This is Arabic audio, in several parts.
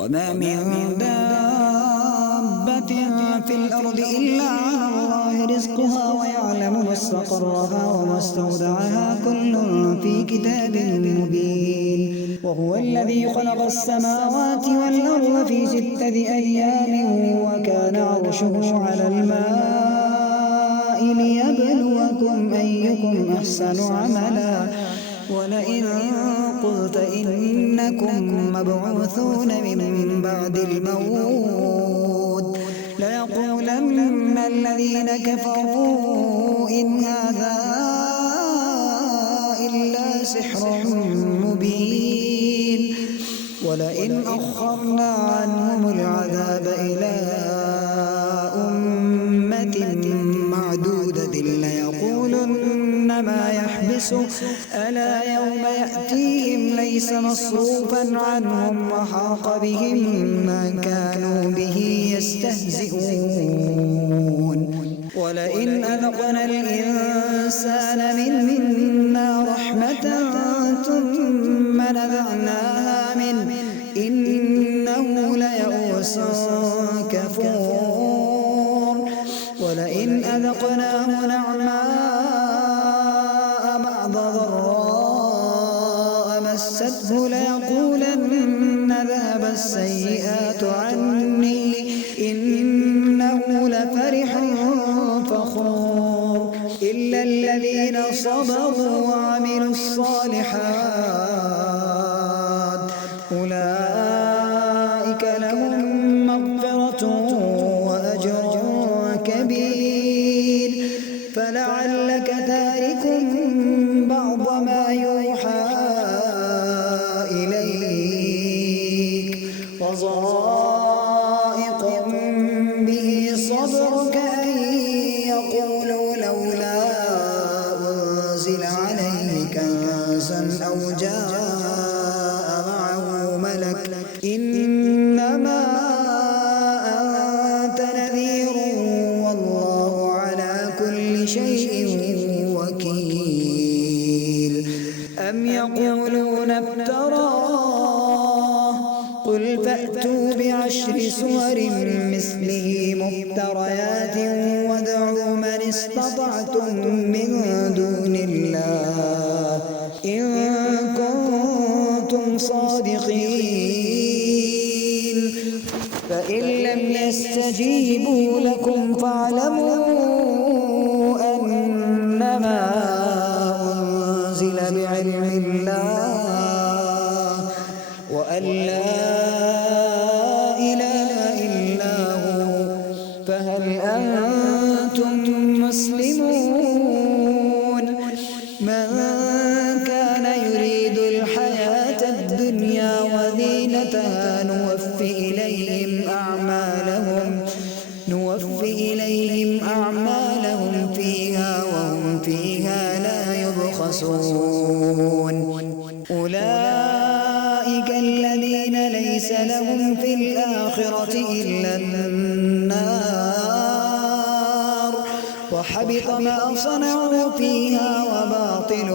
وما من دابة في الأرض إلا على الله رزقها ويعلم مستقرها ومستودعها كل في كتاب مبين. وهو الذي خلق السماوات والأرض في 6 أيام وكان عرشه على الماء ليبلوكم أيكم أحسن عملا. ولئن قلت إنكم مبعوثون من بعد الموت ليقولن الذين كفروا إن هذا إلا سحر مبين. ولئن أخرنا عنهم العذاب إلى أمة معدودة ليقولن ما يحبسه ألا يوم يأتيهم ليس مصروفا عنهم وحاق بهم ما كانوا به يستهزئون. ولئن أذقنا الإنسان منا رحمة ثم نزعناها منه إنه ليئوس كفور. ولئن أذقناه نعماء بعد ضراء مسته ليقولن ذهب السيئات عني إنه لفرح فخور. إلا الذين صبروا وعملوا الصالحات أولئك لهم مغفرة وأجر كبير. فلعلك تارك بعض ما يوحى إليك وضائق به صدرك أن يقولوا لولا أنزل عليه كنز أو جاء معه ملك إنما أنت نذير والله على كل شيء وكيل. أم يقولون افتراه قل فأتوا ب10 سور مثله مفتريات وادعوا من استطعتم من دون الله إن كنتم صادقين. فإن لم يستجيبوا لكم فاعلموا أنما أنزل بعلم الله وأن لا إله إلا هو فهل أنتم مسلمون. من كان يريد الحياة الدنيا وزينتها نوفي إليهم أعمالهم فيها وهم فيها لا يبخسون. أولئك الذين ليس لهم في الآخرة إلا النار وحبط ما صنعوا فيها وباطل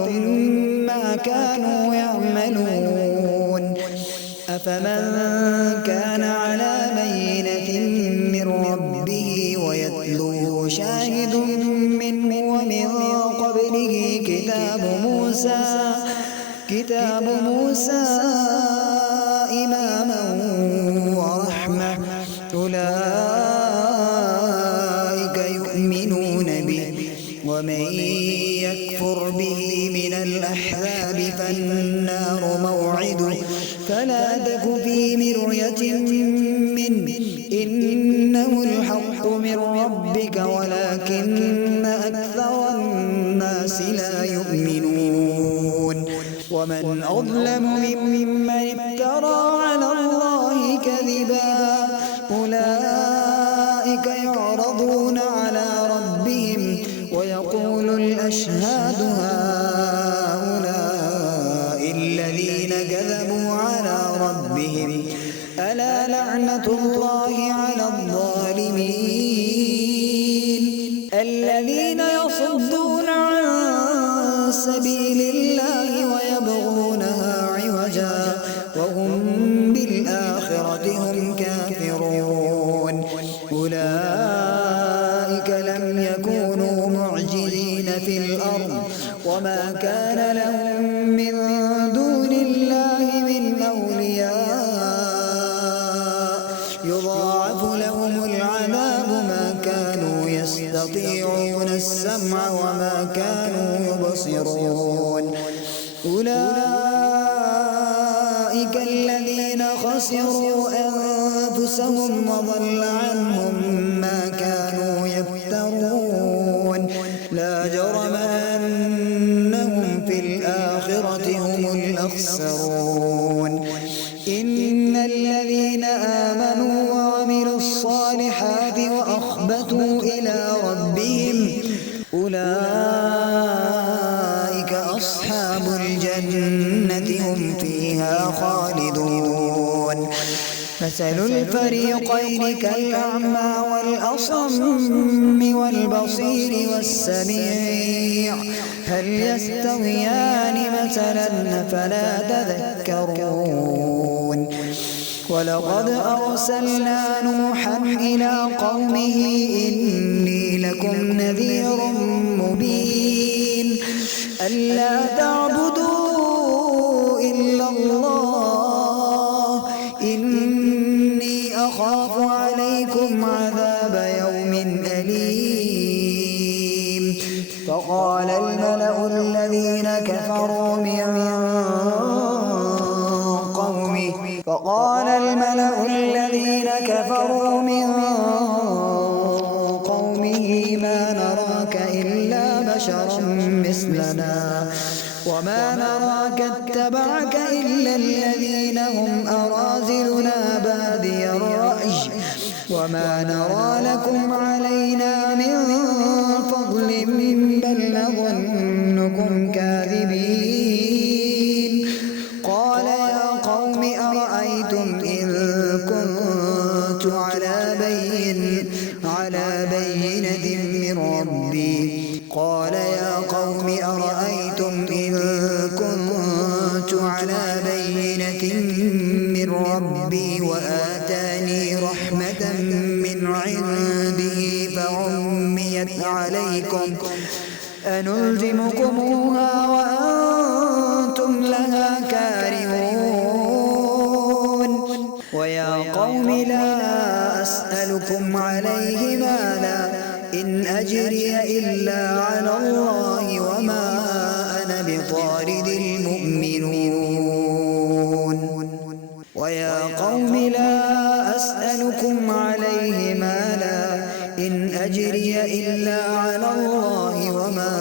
ما كانوا يعملون. أفمن كان على بينة من ربه ويتلوه شاهد منه ومن قبله كتاب موسى إماما ورحمة أولئك يؤمنون به. ومن يكفر به من الأحزاب فالنار موعده فلا تك في مرية منه إنه الحق من ربك ولكن أكثر الناس لا يؤمنون. ومن أظلم ممن افترى على الله كذبا أولئك يعرضون على ربهم ويقول الأشهاد هؤلاء الذين كذبوا على ربهم ألا لعنة الله على الظالمين. الذين يصدون عن سبيل الله ويبغونها عوجا وهم بالآخرة بالآخرة هم كافرون أولئك لم يكونوا معجزين في الأرض وما كان لهم من دون الله من أولياء يضاعف لهم العذاب ما كانوا يستطيعون السمع وما كانوا يبصرون أولئك الذين خسروا أنفسهم وضل عنهم ما كانوا يفترون لا جرم أنهم في الآخرة هم الأخسرون إن الذين آمنوا وعملوا الصالحات وأخبتوا إلى ربهم أولئك أصحاب الجنة هم فيها خالدون مثل الفريقين كالأعمى والأصم والبصير والسميع هل يستويان مثلا فلا تذكرون ولقد أرسلنا نوحا إلى قومه إني لكم نذير مبين ألا تعبدوا إلا الله إني أخاف عليكم عذاب يوم أليم فقال الملأ الذين كفروا من قومه ما نراك إلا بشرا مثلنا وما نراك اتبعك إلا الذين هم أراذلنا بادي الرأي وما نرى لكم علينا من فضل بل نظنكم كاذبين قال يا قوم أرأيتم إن كنت على بينة من ربي قال يا قوم أرأيتم إن كنت على بينة من ربي وآتاني رحمة من عنده فعميت عليكم أنلزمكموها وأنتم لها كارهون ويا قوم لا أسألكم عليه مالا إن أجري إلا على الله وما أنا بطارد المؤمنون ويا قوم لا أسألكم عليه مالا إن أجري إلا على الله وما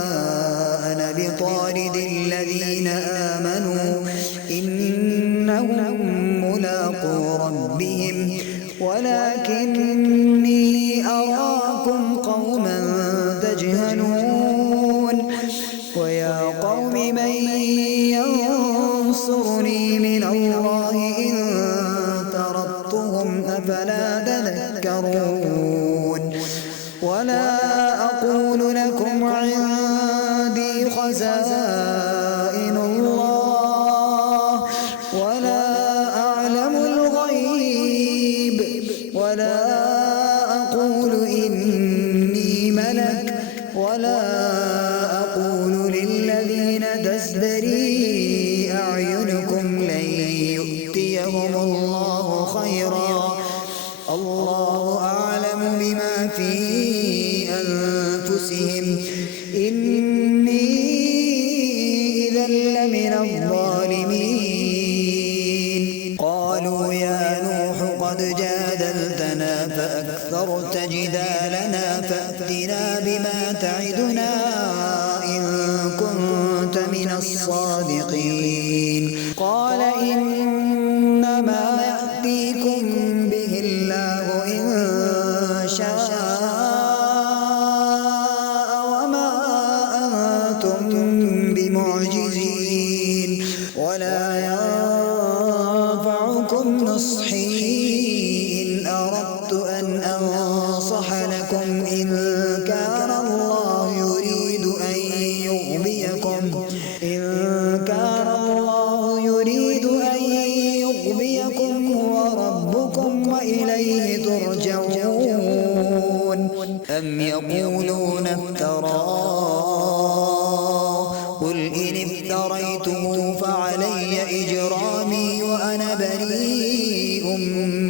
أنا بطارد الذين آمنوا إنهم ملاقو ربهم ولكني أراكم قوما تجهلون ويا قوم من ينصرني من الله إن طردتهم أفلا تذكرون ولا أقول لكم عندي خزائن الله ولا أعلم الغيب ولا أقول إني ملك ولا أقول للذين تزدري أعينكم لن يؤتيهم الله خيرا الله أعلم بما في أنفسهم إني إذا لمن الظالمين قالوا يا نوح قد جادلتنا فأكثرت جدالنا فأتنا بما تعدنا إن كنت من الصادقين قال إنما يأتيكم به الله إن شاء وما أنتم بمعجزين ولا ينفعكم نصحي إن أردت أن أنصح لكم إن كان الله يريد أن يغويكم إن كان الله وإليه ترجعون أم يقولون افتراه قل إن افتريته فعلي إجرامي وأنا بريء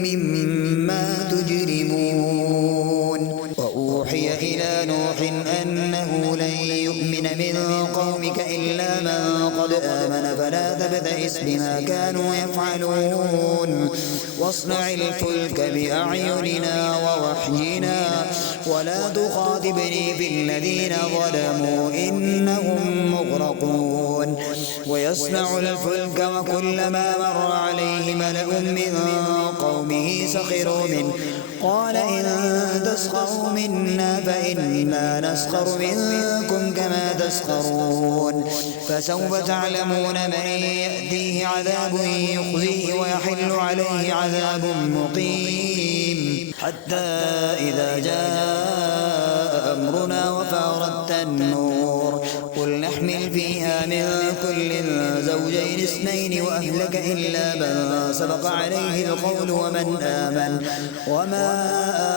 مما تجرمون وأوحي إلى نوح أنه لن يؤمن من قومك إلا من قد آمن فلا تبتئس بما كانوا يفعلون واصنع الفلك بأعيننا ووحينا ولا تخاطبني في الذين ظلموا إنهم مغرقون ويصنع الفلك وكلما مر عليه ملأ من قومه سخروا منه قال إن تسخروا منا فإنا نسخر منكم كما تسخرون فسوف تعلمون من يأتيه عذاب يخزيه ويحل عليه عذاب مقيم حتى إذا جاء أمرنا وفارت النور قل نحمل فيها من كل زوجين اثنين وأهلك إلا من سبق عليه القول وما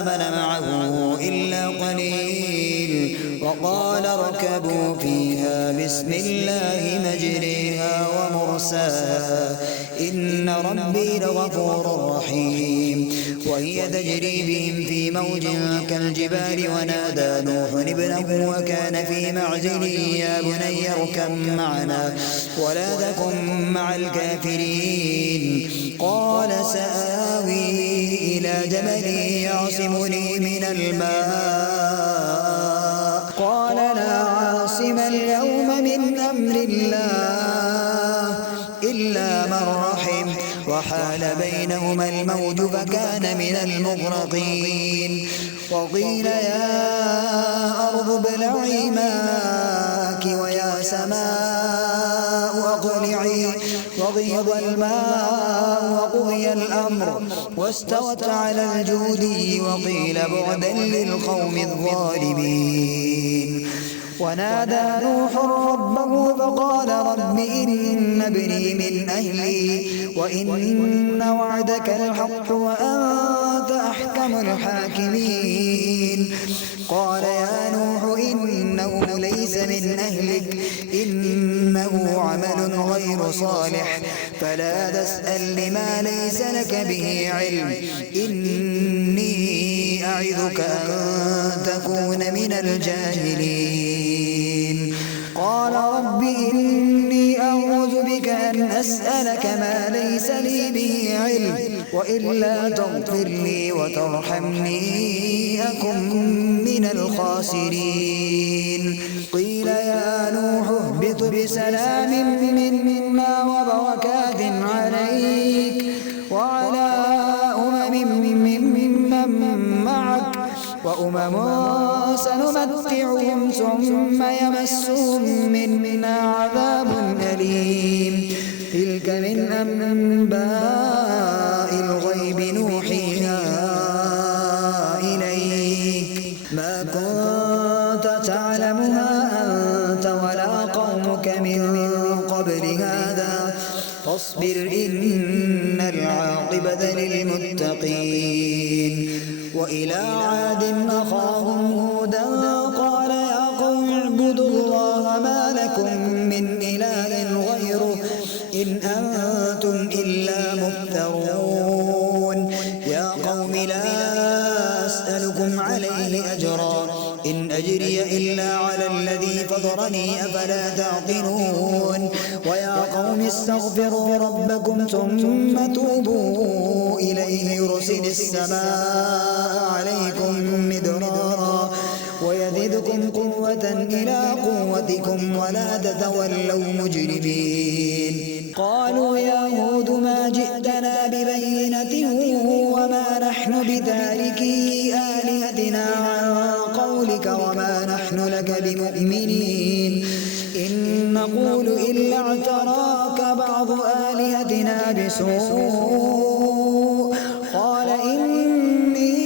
آمن معه إلا قليل وقال اركبوا فيها بسم الله مجريها ومرساها إن ربي لغفور رحيم وهي تجري بهم في موج كالجبال ونادى نوح ابنه وكان في معزل يا بني اركب معنا ولا تكن مع الكافرين قال سآوي إلى جبل يعصمني من الماء قال لا عاصم اليوم من أمر الله إلا من رحم وحال بينهما الموج فكان من المغرقين وقيل يا أرض ابلعي ماءك ويا سماء أقلعي وغيض الماء وقضي الأمر واستوت على الجودي وقيل بعدا للقوم الظالمين ونادى نوح ربه فقال رب إن ابني من أهلي وإن وعدك الحق وأنت أحكم الحاكمين قال يا نوح إنه ليس من أهلك إنه عمل غير صالح فلا تسأل لما ليس لك به علم إني أعظك أن تكون من الجاهلين قال رب إني أعوذ بك أن أسألك ما ليس لي به علم وإلا تغفر لي وترحمني أكن من الخاسرين قيل يا نوح اهبط بسلام منا وبركات عليك وعلى ممن معك وأمم سنمتعهم ثم يمسهم منا عذاب أليم تلك من أنباء الغيب نوحيها إليك ما كنت تعلمها أنت ولا قومك من قبل هذا فاصبر إن العاقبة للمتقين وإلى عاد أخاهم هودا قال يا قوم اعبدوا الله ما لكم من إله غيره إن أنتم إلا مفترون يا قوم لا أسألكم عليه أجرا إن أجري إلا على الذي فطرني أفلا تعقلون ويا قوم استغفروا ربكم ثم توبوا إليه يرسل السماء عليكم مدرارا ويزدكم قوة إلى قوتكم ولا تتولوا مجرمين قالوا يا هود ما جئتنا ببينة وما نحن بتاركي آلهتنا عن قولك وما نحن لك بمؤمنين إن نقول إلا اعتراك بعض آلهتنا بسوء قال إني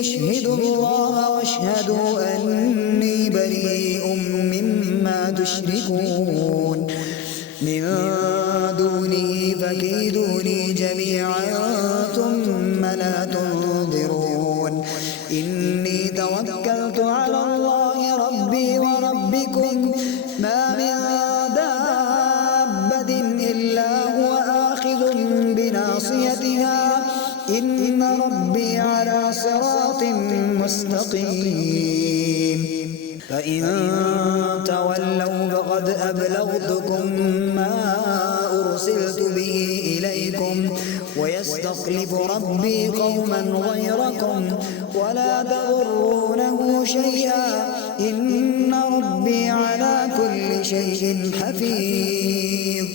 أشهد الله واشهدوا أني بريء مما تشركون من دونه فكيدوني جميعا ثم لا تنظرون إني توكلت على الله ربي وربكم ما من دابة إلا هو آخذ بناصيتها إن ربي على صراط مستقيم فإن تولوا فقد أبلغتكم ما أرسلت به إليكم ويستخلف ربي قوما غيركم ولا تضرونه شيئا إن ربي على كل شيء حفيظ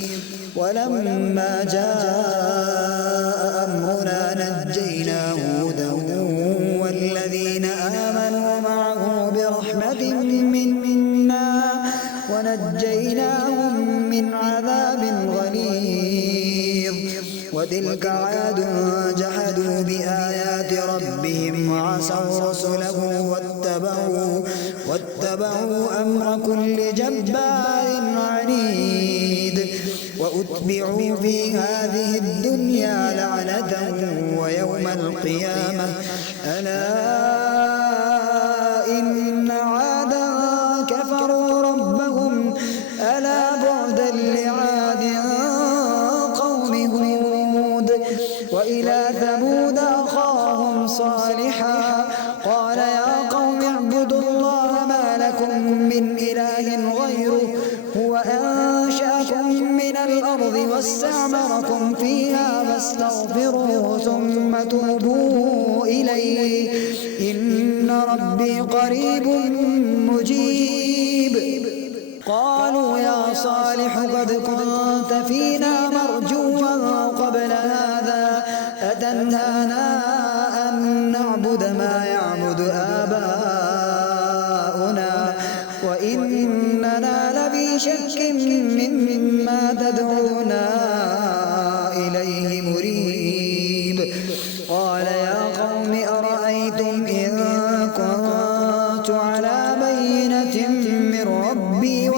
ولما جاء أمرنا نجينا هودا والذين آمنوا معه برحمة منا ونجيناهم من عذاب غليظ وتلك عاد جحدوا بآيات ربهم وعصوا رسله واتبعوا أمر كل جبار عنيد وأتبعوا في هذه الدنيا لعنة ويوم القيامة ألا إن عادا كفروا ربهم ألا بعدا لعاد قوم هود وإلى ثمود أخاهم صالحا قال يا قوم اعبدوا الله ما لكم من إله غيره هو أنشأكم من الأرض واستعمركم فيها فاستغفروه ثم توبوا إليه إن ربي قريب مجيب قالوا يا صالح قد كنت فينا مرجوا قبل هذا أتنهانا أن نعبد ما يعبد آباؤنا وإننا لفي شك مما تدعونا إليه مريب قال يا قوم أرأيتم إن كنت على بينة من ربي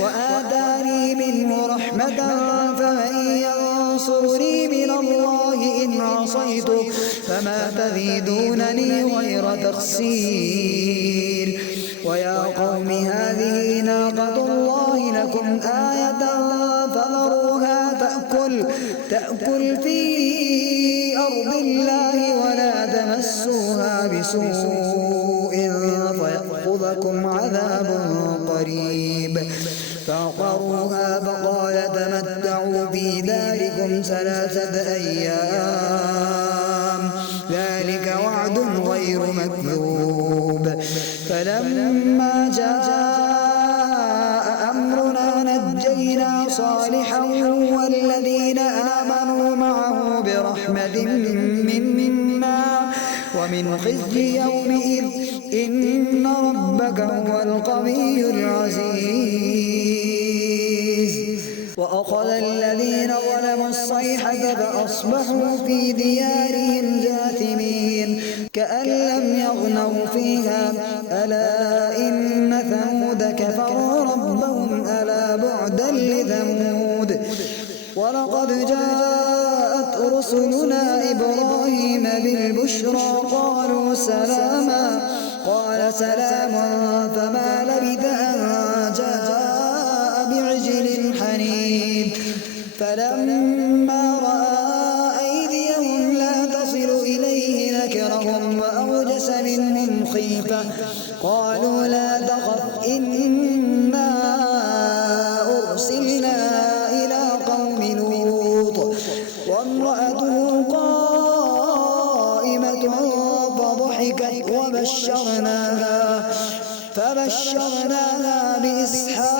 وآتاني منه رحمة فمن ينصرني من الله إن عصيته فما تزيدونني غير تخسير ويا قوم هذه ناقة الله لكم آية فذروها تأكل في أرض الله ولا تمسوها بسوء فيأخذكم عذاب قريب فعقروها فقال تمتعوا في داركم 3 أيام ذلك وعد غير مكذوب فلما جاء أمرنا نجينا صالحا والذين آمنوا معه برحمة منا ومن خزي يومئذ إن ربك هو القوي العزيز وأخذ الذين ظلموا الصيحة فأصبحوا في ديارهم جاثمين كأن لم يغنوا فيها ألا إن ثمود كفروا ربهم ألا بعدا لثمود ولقد جاءت رسلنا إبراهيم بالبشرى قالوا سلاما قال سلام فما لبث أن جاء بعجل حنيذ فلما رأى أيديهم لا تصل إليه نكرهم وأوجس منهم خيفة قالوا لا تخف إنا أرسلنا إلى قوم لوط وامرأته قائمة فضحكت فبشرناها بإسحاق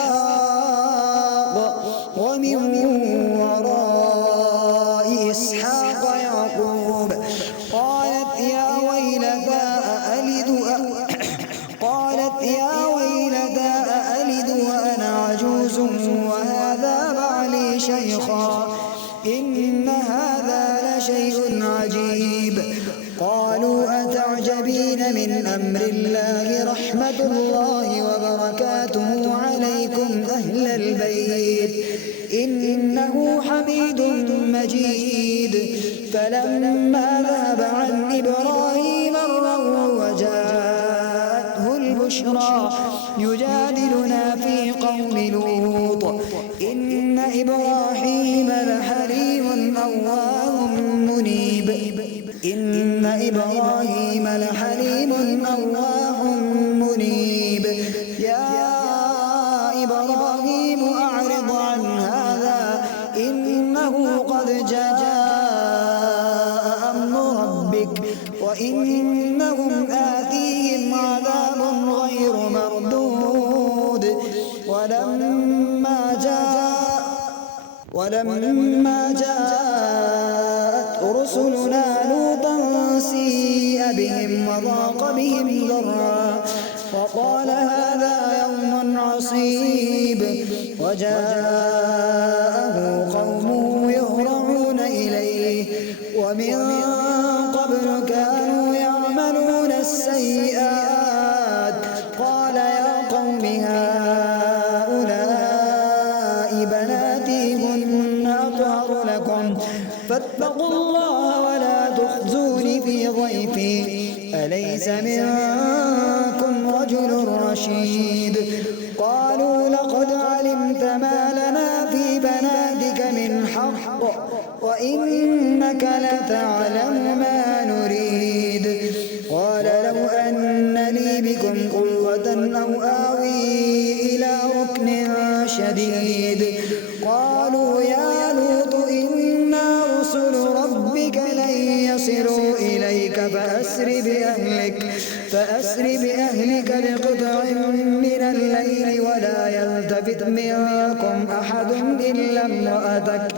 ومن وراء إسحاق يعقوب قالت يا ويلتى أألد وأنا عجوز وهذا بعلي شيخا إن هذا لشيء عجيب قالوا أتعجبين من أمر الله رحمة الله وبركاته عليكم أهل البيت إنه حميد مجيد فلما ذهب عن إبراهيم الروع وجاءته البشرى يجادلنا في قوم لوط إن إبراهيم لحليم أواه منيب إن إبراهيم لحليم أواه منيب يا إبراهيم أعرض عن هذا إنه قد جاء أمر ربك وإنهم آتيهم عذاب غير مردود ولما جاءت رسلنا لوطا سيء بهم وضاق بهم ذرعا وقال هذا يوم عصيب وجاءه قومه يهرعون إليه ومن قبل كانوا يعملون السيئات قال يا قوم هؤلاء بناتي هن أطهر لكم فاتقوا الله ولا تخزون في ضيفي أليس منكم رجل رشيد قالوا لقد علمت ما لنا في بناتك من حق وإنك لتعلم ما نريد قال لو أن لي بكم قوة أو آوي إلى ركن شديد قالوا يا لوط إنا رسل ربك لن يصلوا إليك فأسر بأهلك بقطع من الليل ولا يلتفت منكم أحد إلا امرأتك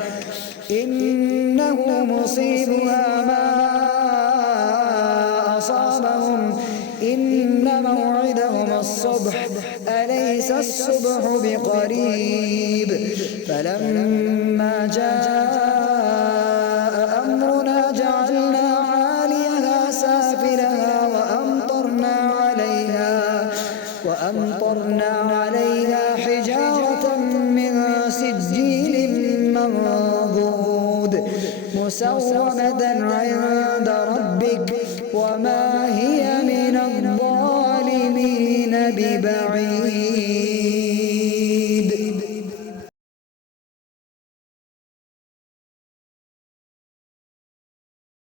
إنه مصيبها ما أصابهم إن موعدهم الصبح أليس الصبح بقريب فلما جاء أمرنا جعلنا عاليها سافلها وأمطرنا عليها حجارة من سجيل منضود مسومة عند ربك وما هي من